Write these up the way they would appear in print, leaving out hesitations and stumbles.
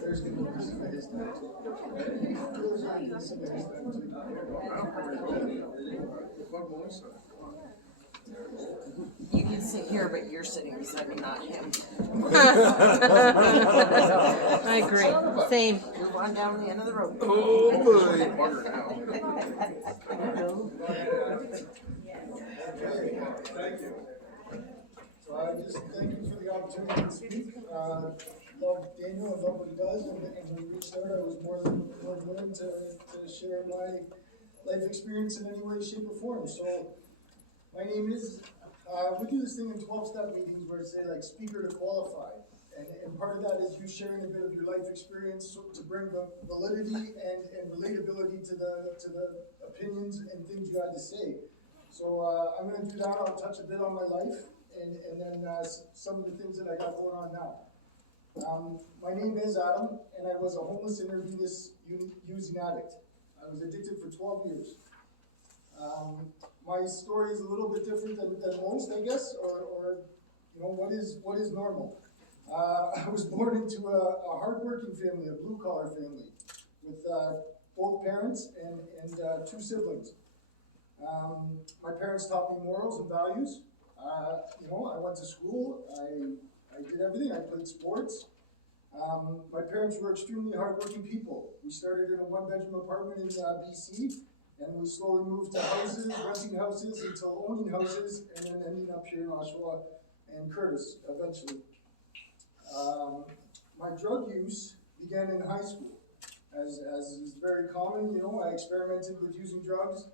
There's going to be some of his time too. You can sit here, but you're sitting beside me, not him. I agree. Same. Move on down the end of the road. Oh boy. Thank you. So I just thank you for the opportunity to speak. Love Daniel and love what he does, and when we reached out, I was more than willing to share my life experience in any way, shape, or form. So my name is, we do this thing in 12-step meetings where it's say like speaker to qualify. And part of that is you sharing a bit of your life experience to bring the validity and relatability to the opinions and things you had to say. So I'm going to do that. I'll touch a bit on my life and then some of the things that I got going on now. My name is Adam, and I was a homeless intravenous using addict. I was addicted for 12 years. My story is a little bit different than most, I guess, or you know, what is normal. I was born into a hardworking family, a blue-collar family, with both parents and two siblings. My parents taught me morals and values. You know, I went to school. I did everything. I played sports. My parents were extremely hardworking people. We started in a one-bedroom apartment in BC, and we slowly moved to houses, renting houses, until owning houses, and then ending up here in Oshawa and Curtis eventually. My drug use began in high school. As is very common, you know, I experimented with using drugs,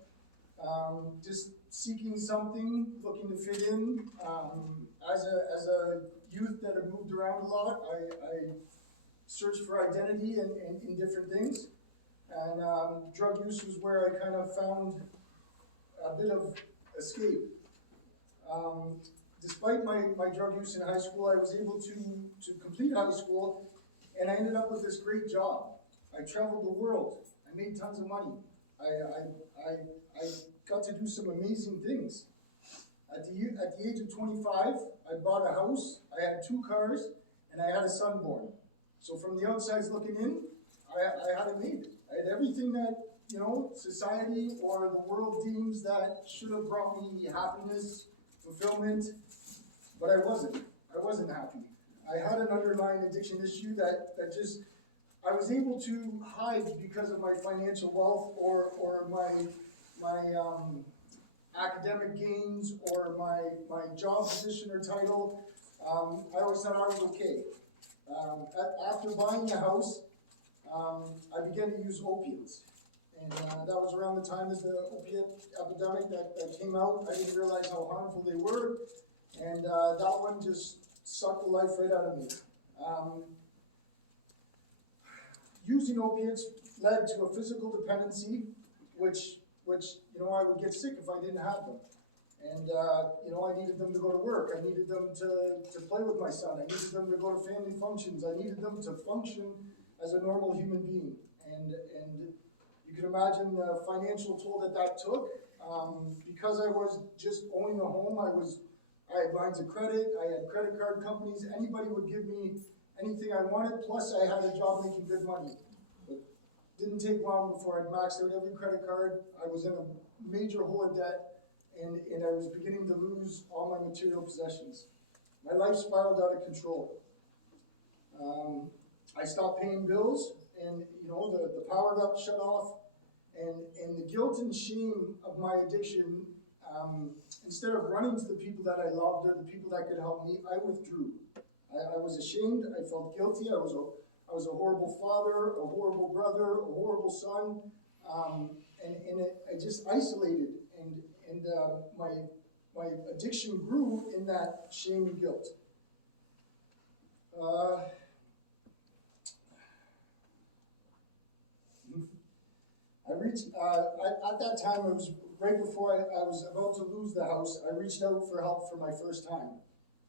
just seeking something, looking to fit in. As a youth that had moved around a lot, I searched for identity in different things. And drug use was where I kind of found a bit of escape. Despite my drug use in high school, I was able to complete high school, and I ended up with this great job. I traveled the world. I made tons of money. I got to do some amazing things. At the age of 25, I bought a house, I had 2 cars, and I had a son born. So from the outside looking in, I had it made. I had everything that, you know, society or the world deems that should have brought me happiness, fulfillment, but I wasn't happy. I had an underlying addiction issue that just, I was able to hide because of my financial wealth or my academic gains or my job position or title. I always thought I was okay. After buying the house, I began to use opiates. And that was around the time of the opiate epidemic that came out. I didn't realize how harmful they were. And that one just sucked the life right out of me. Using opiates led to a physical dependency, which you know, I would get sick if I didn't have them. And you know, I needed them to go to work. I needed them to play with my son. I needed them to go to family functions. I needed them to function as a normal human being. And you can imagine the financial toll that took. Because I was just owning a home, I had lines of credit, I had credit card companies, anybody would give me anything I wanted, plus I had a job making good money. It didn't take long before I'd maxed out every credit card. I was in a major hole of debt, and I was beginning to lose all my material possessions. My life spiraled out of control. I stopped paying bills, and you know, the power got shut off, and the guilt and shame of my addiction, instead of running to the people that I loved or the people that could help me, I withdrew. I was ashamed. I felt guilty. I was a horrible father, a horrible brother, a horrible son, I just isolated, and my addiction grew in that shame and guilt. At that time, it was right before I was about to lose the house. I reached out for help for my first time.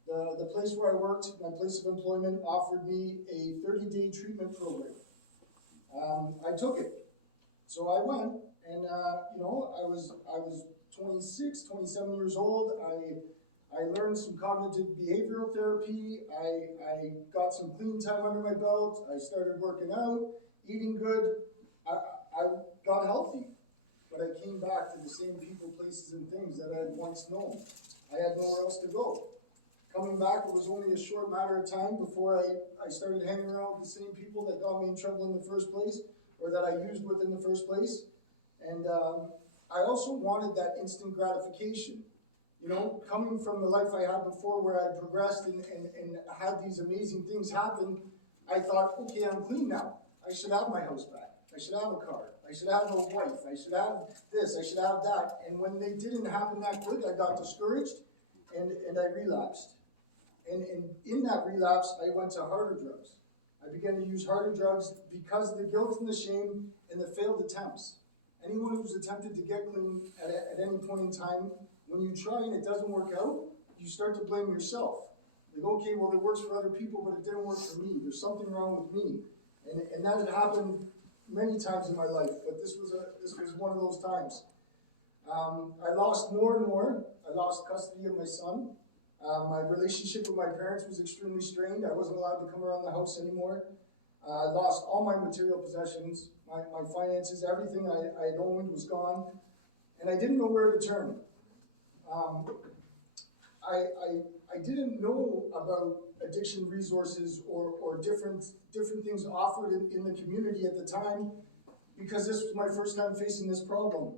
The place where I worked, my place of employment, offered me a 30-day treatment program. I took it. So I went, and you know, I was 26, 27 years old. I learned some cognitive behavioral therapy. I got some clean time under my belt. I started working out, eating good. I got healthy, but I came back to the same people, places, and things that I had once known. I had nowhere else to go. Coming back, it was only a short matter of time before I started hanging around with the same people that got me in trouble in the first place, or that I used with in the first place. And I also wanted that instant gratification. You know, coming from the life I had before where I progressed and had these amazing things happen, I thought, okay, I'm clean now. I should have my house back. I should have a car. I should have a wife. I should have this. I should have that. And when they didn't happen that quick, I got discouraged and I relapsed. And in that relapse, I went to harder drugs. I began to use harder drugs because of the guilt and the shame and the failed attempts. Anyone who's attempted to get clean at any point in time, when you try and it doesn't work out, you start to blame yourself. Like, okay, well, it works for other people, but it didn't work for me. There's something wrong with me. And that had happened many times in my life, but this was one of those times. I lost more and more. I lost custody of my son. My relationship with my parents was extremely strained. I wasn't allowed to come around the house anymore. I lost all my material possessions, my finances, everything I had owned was gone, and I didn't know where to turn. I didn't know about addiction resources or different things offered in the community at the time, because this was my first time facing this problem.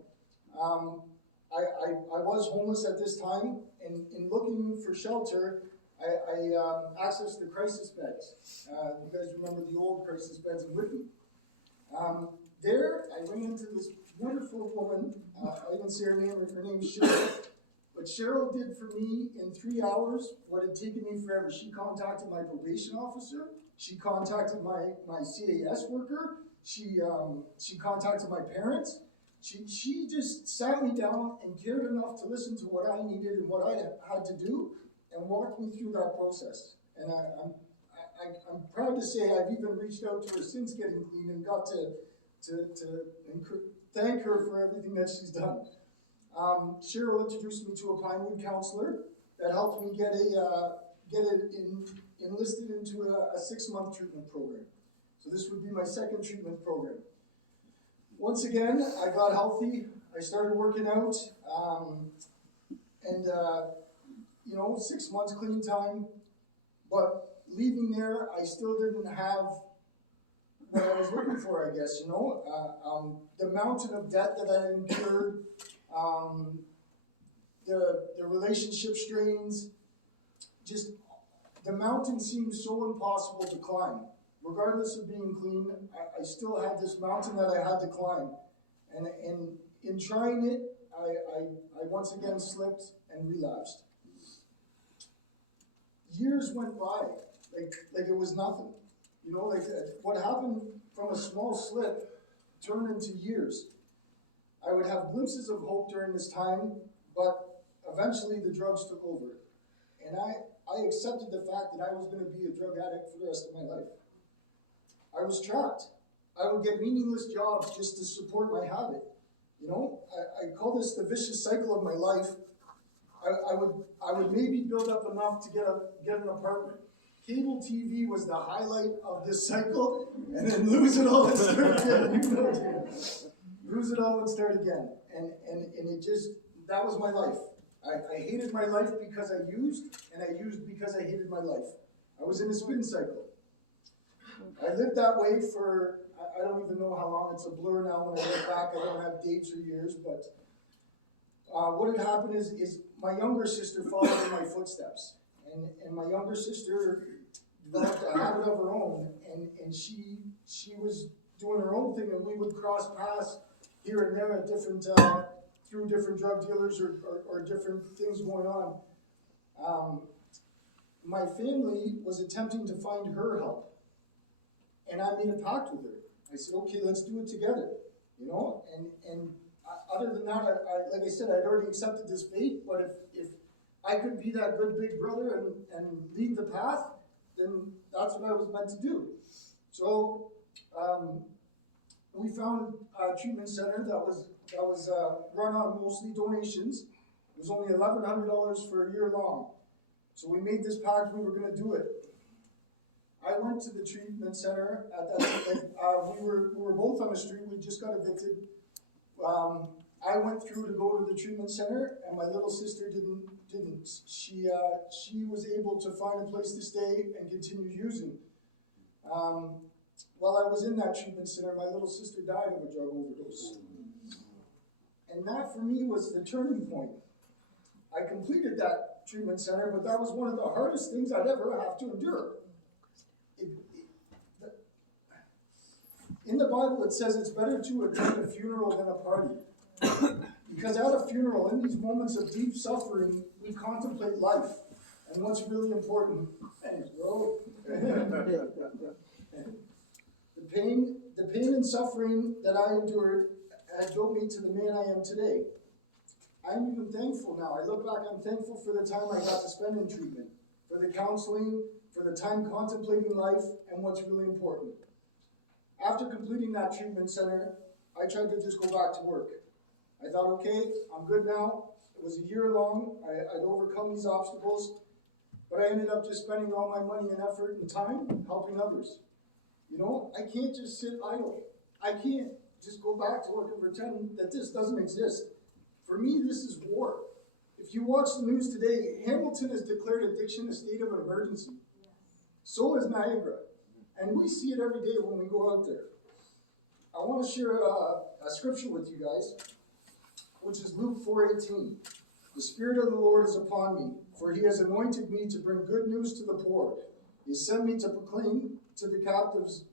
I was homeless at this time, and in looking for shelter, I accessed the crisis beds. You guys remember the old crisis beds in Whitby. There, I ran into this wonderful woman. I didn't say her name. Her name is Cheryl. What Cheryl did for me in 3 hours, what had taken me forever, she contacted my probation officer. She contacted my CAS worker. She contacted my parents. She just sat me down and cared enough to listen to what I needed and what I had to do, and walked me through that process. And I'm proud to say I've even reached out to her since getting clean and got to thank her for everything that she's done. Cheryl introduced me to a Pinewood counselor that helped me get enlisted into a 6-month treatment program. So this would be my second treatment program. Once again, I got healthy. I started working out, and 6 months clean time. But leaving there, I still didn't have what I was looking for, I guess. The mountain of debt that I incurred, the relationship strains, just the mountain seemed so impossible to climb. Regardless of being clean, I still had this mountain that I had to climb. And in trying it, I once again slipped and relapsed. Years went by, like it was nothing. What happened from a small slip turned into years. I would have glimpses of hope during this time, but eventually the drugs took over. And I accepted the fact that I was going to be a drug addict for the rest of my life. I was trapped. I would get meaningless jobs just to support my habit. I call this the vicious cycle of my life. I would maybe build up enough to get an apartment. Cable TV was the highlight of this cycle, and then lose it all and start again. Lose it all and start again. And it just, that was my life. I hated my life because I used, and I used because I hated my life. I was in a spin cycle. I lived that way for, I don't even know how long. It's a blur now when I look back. I don't have dates or years, but what had happened is my younger sister followed in my footsteps. And my younger sister developed a habit of her own, and she was doing her own thing, and we would cross paths here and there at different, through different drug dealers or different things going on. My family was attempting to find her help. And I made a pact with her. I said, okay, let's do it together, and other than that, like I said, I'd already accepted this fate, but if I could be that good big brother and lead the path, then that's what I was meant to do. So we found a treatment center that was run on mostly donations. It was only $1,100 for a year long. So we made this pact, we were gonna do it. I went to the treatment center at that, we were both on the street, we just got evicted. I went through to go to the treatment center, and my little sister didn't. She was able to find a place to stay and continue using. While I was in that treatment center, my little sister died of a drug overdose. And that for me was the turning point. I completed that treatment center, but that was one of the hardest things I'd ever have to endure. In the Bible, it says it's better to attend a funeral than a party. Because at a funeral, in these moments of deep suffering, we contemplate life and what's really important. Thanks, bro. The pain and suffering that I endured has built me to the man I am today. I'm even thankful now. I look back, I'm thankful for the time I got to spend in treatment, for the counseling, for the time contemplating life and what's really important. After completing that treatment center, I tried to just go back to work. I thought, okay, I'm good now. It was a year long. I'd overcome these obstacles, but I ended up just spending all my money and effort and time helping others. You know, I can't just sit idle. I can't just go back to work and pretend that this doesn't exist. For me, this is war. If you watch the news today, Hamilton has declared addiction a state of emergency. So is Niagara. And we see it every day when we go out there. I want to share a scripture with you guys, which is Luke 4:18. The Spirit of the Lord is upon me, for he has anointed me to bring good news to the poor. He sent me to proclaim to the captives,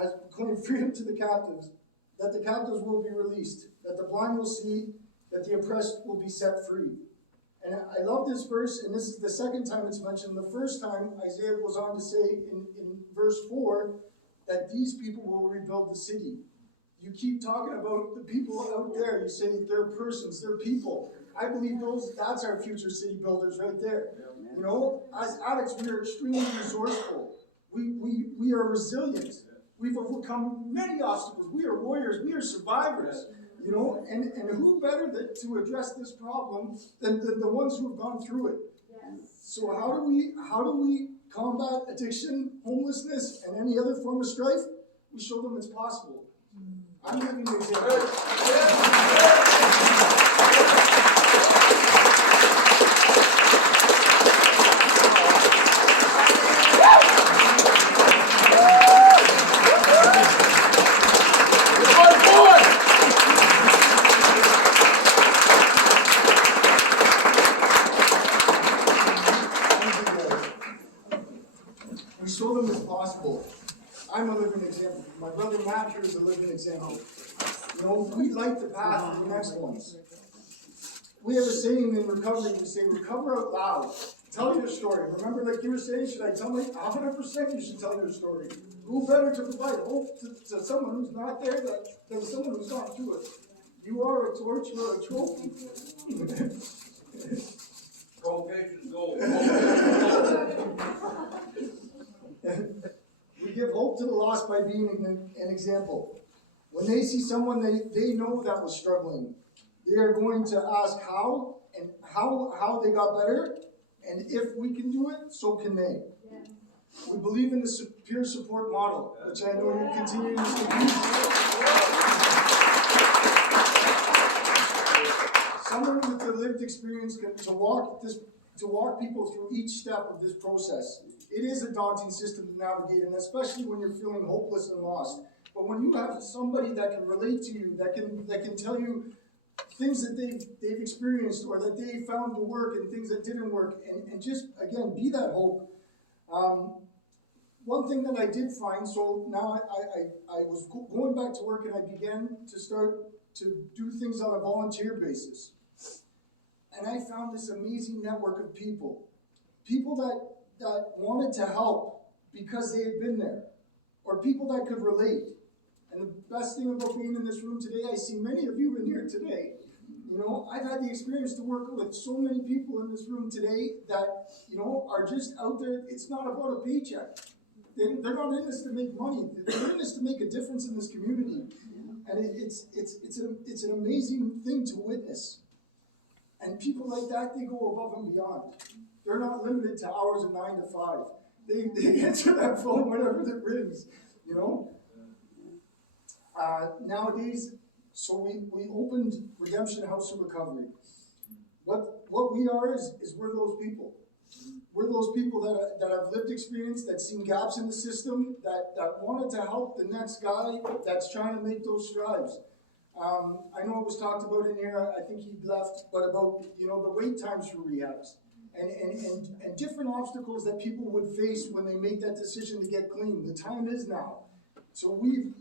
as proclaim freedom to the captives, that the captives will be released, that the blind will see, that the oppressed will be set free. And I love this verse, and this is the second time it's mentioned. The first time, Isaiah goes on to say in verse 4 that these people will rebuild the city. You keep talking about the people out there. You say they're persons, they're people. I believe that's our future city builders right there. You know, as addicts, we are extremely resourceful. We are resilient. We've overcome many obstacles. We are warriors. We are survivors. You know, and who better to address this problem than the ones who have gone through it? Yes. So how do we combat addiction, homelessness, and any other form of strife? We show them it's possible. I'm living an example. I'm a living example. My brother Matt here is a living example. You know, we light the path for the next ones. We have a saying in recovery, we say, recover out loud. Tell your story. Remember, like you were saying, should I tell me? 100% you should tell your story. Who better to provide hope to someone who's not there than someone who's gone through it? You are a torch, you are a trophy. Go patience, go. We give hope to the lost by being an example. When they see someone they know that was struggling, they are going to ask how and how they got better, and if we can do it, so can they. Yes. We believe in the peer support model, which I know you continue to use. Someone with a lived experience to walk people through each step of this process. It is a daunting system to navigate, and especially when you're feeling hopeless and lost. But when you have somebody that can relate to you, that can tell you things that they've experienced or that they found to work and things that didn't work, and just, again, be that hope. One thing that I did find, so now I was going back to work and I began to start to do things on a volunteer basis. And I found this amazing network of people that wanted to help because they had been there, or people that could relate. And the best thing about being in this room today, I see many of you in here today. You know, I've had the experience to work with so many people in this room today that, you know, are just out there. It's not about a paycheck. They're not in this to make money. They're in this to make a difference in this community. And it's an amazing thing to witness. And people like that, they go above and beyond. They're not limited to hours of 9 to 5. They answer that phone whenever it rings, you know? Nowadays, so we opened Redemption House of Recovery. What we are is we're those people. We're those people that have lived experience, that seen gaps in the system, that wanted to help the next guy that's trying to make those strides. I know it was talked about in here, I think he left, but about, you know, the wait times for rehabs and different obstacles that people would face when they make that decision to get clean. The time is now. So we've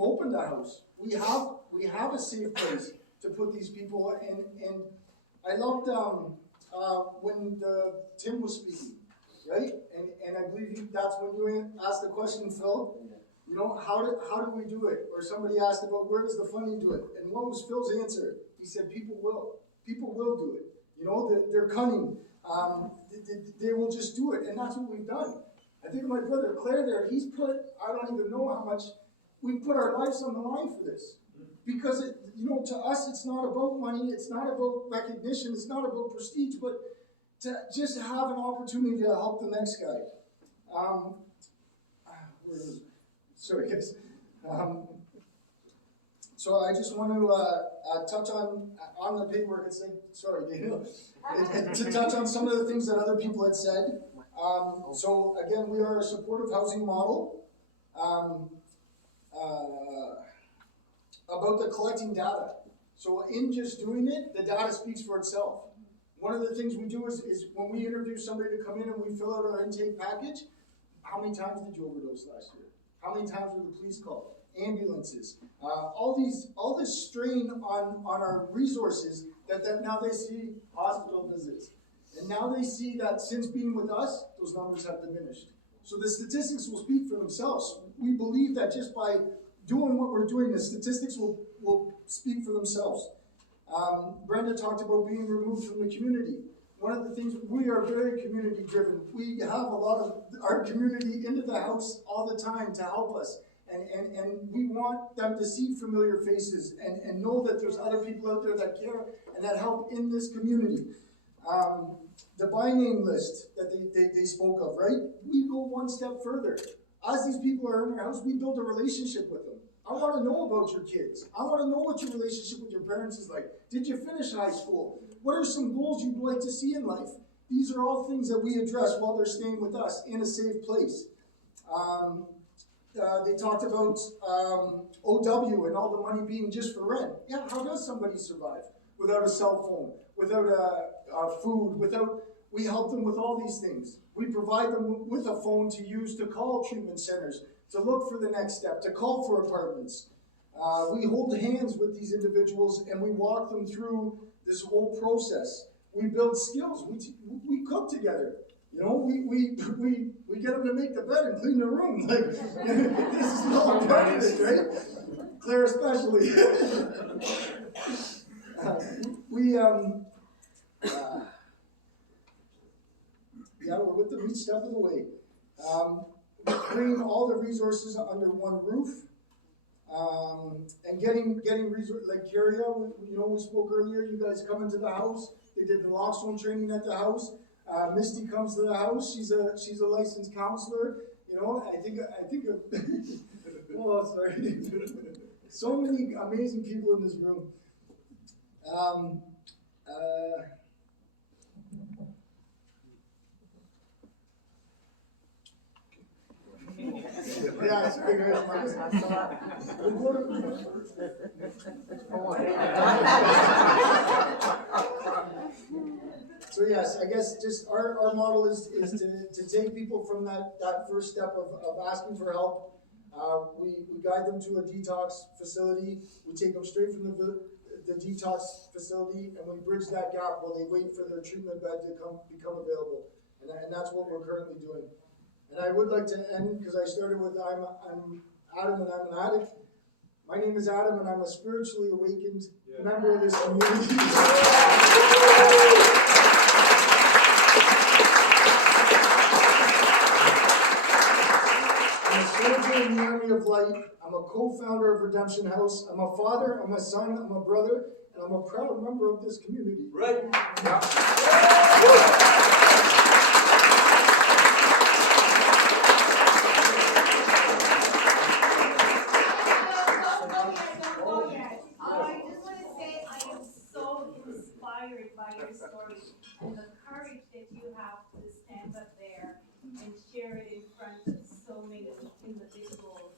opened a house. We have a safe place to put these people in, and I loved when Tim was speaking, right? And I believe that's when you asked the question, Phil. You know, how do we do it? Or somebody asked about where does the funding do it? And what was Phil's answer? He said, people will do it. You know, they're cunning. They will just do it, and that's what we've done. I think my brother Claire there, he's put, I don't even know how much, we've put our lives on the line for this. Because, you know, to us, it's not about money, it's not about recognition, it's not about prestige, but to just have an opportunity to help the next guy. Sorry, guys. So I just want to touch on the paperwork. It's like, sorry, Daniel, to touch on some of the things that other people had said. So again, we are a supportive housing model. About the collecting data. So in just doing it, the data speaks for itself. One of the things we do is when we interview somebody to come in and we fill out our intake package, how many times did you overdose last year? How many times were the police called? Ambulances. All this strain on our resources that now they see hospital visits. And now they see that since being with us, those numbers have diminished. So the statistics will speak for themselves. We believe that just by doing what we're doing, the statistics will speak for themselves. Brenda talked about being removed from the community. One of the things, we are very community driven. We have a lot of our community into the house all the time to help us. And we want them to see familiar faces and know that there's other people out there that care and that help in this community. The by name list that they spoke of, right? We go one step further. As these people are in our house, we build a relationship with them. I want to know about your kids. I want to know what your relationship with your parents is like. Did you finish high school? What are some goals you'd like to see in life? These are all things that we address while they're staying with us in a safe place. They talked about OW and all the money being just for rent. Yeah, how does somebody survive without a cell phone, without food, we help them with all these things. We provide them with a phone to use to call treatment centers, to look for the next step, to call for apartments. We hold hands with these individuals and we walk them through this whole process. We build skills. We cook together. You know, we get them to make the bed and clean the room. Like, this is all part of it, right? Claire especially. We're with them each step of the way. Bringing all the resources under one roof, and getting resources like Carrie, we spoke earlier. You guys come into the house. They did the Lockstone training at the house. Misty comes to the house. She's a licensed counselor. You know, I think of oh, sorry. So many amazing people in this room. Yeah, it's big. So yes, I guess just our model is to take people from that first step of asking for help. We guide them to a detox facility. We take them straight from the detox facility and we bridge that gap while they wait for their treatment bed to become available. And that's what we're currently doing. And I would like to end, because I started with I'm Adam and I'm an addict. My name is Adam and I'm a spiritually awakened member of this community. I'm a soldier in the Army of Light. I'm a co-founder of Redemption House. I'm a father, I'm a son, I'm a brother, I'm a proud member of this community. Right? Yeah. Don't go yet. I just want to say I am so inspired by your story and the courage that you have to stand up there and share it in front of so many individuals.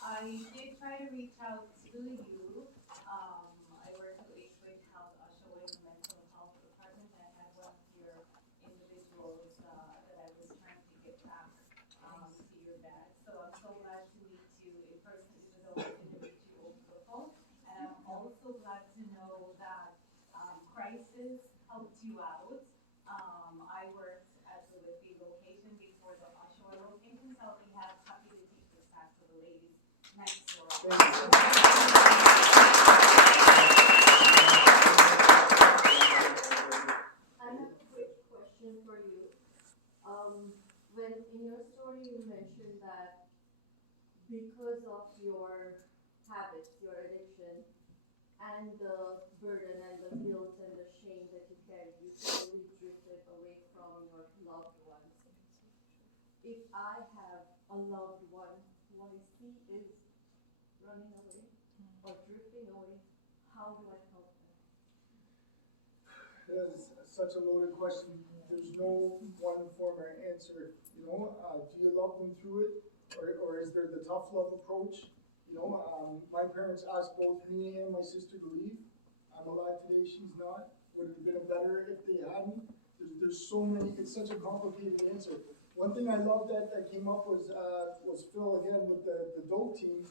I did try to reach out to you. I work at Lakeside Health, Oshawa Mental Health Department. I had one of your individuals that I was trying to get back to your dad. So I'm so glad to meet you in person. It was always going to meet you over the phone. And I'm also glad to know that Crisis helped you out. I worked at the Whitby location before the Oshawa location, so I'll be happy to teach this back to the ladies next door. Thank you. I have a quick question for you. When in your story you mentioned that because of your habits, your addiction, and the burden and the guilt and the shame that you carried, you slowly drifted away from your loved ones. If I have a loved one who I see is running away or drifting away, how do I help them? That is such a loaded question. There's no one form or answer. You know, do you love them through it, or is there the tough love approach? You know, my parents asked both me and my sister to leave. I'm alive today, she's not. Would it have been better if they hadn't? There's so many, it's such a complicated answer. One thing I love that came up was Phil again with the dope team,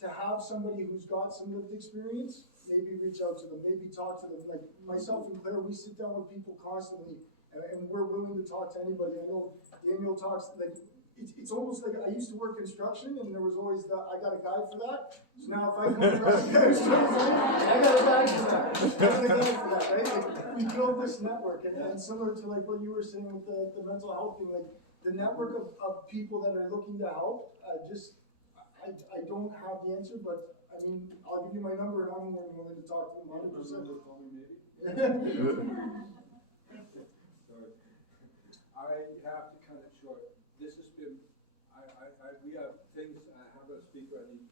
to have somebody who's got some lived experience, maybe reach out to them, maybe talk to them. Like myself and Claire, we sit down with people constantly, and we're willing to talk to anybody. I know Daniel talks, like, it's almost like I used to work construction, and there was always I got a guy for that. So now if I come across construction, I got a guy for that. I got a guy for that, right? Like, we build this network, and similar to like what you were saying with the mental health thing, like the network of people that are looking to help, I don't have the answer, but I mean, I'll give you my number, and I'm more than willing to talk to them 100%. I have to cut it short. This has been, we have things, I have a speaker I need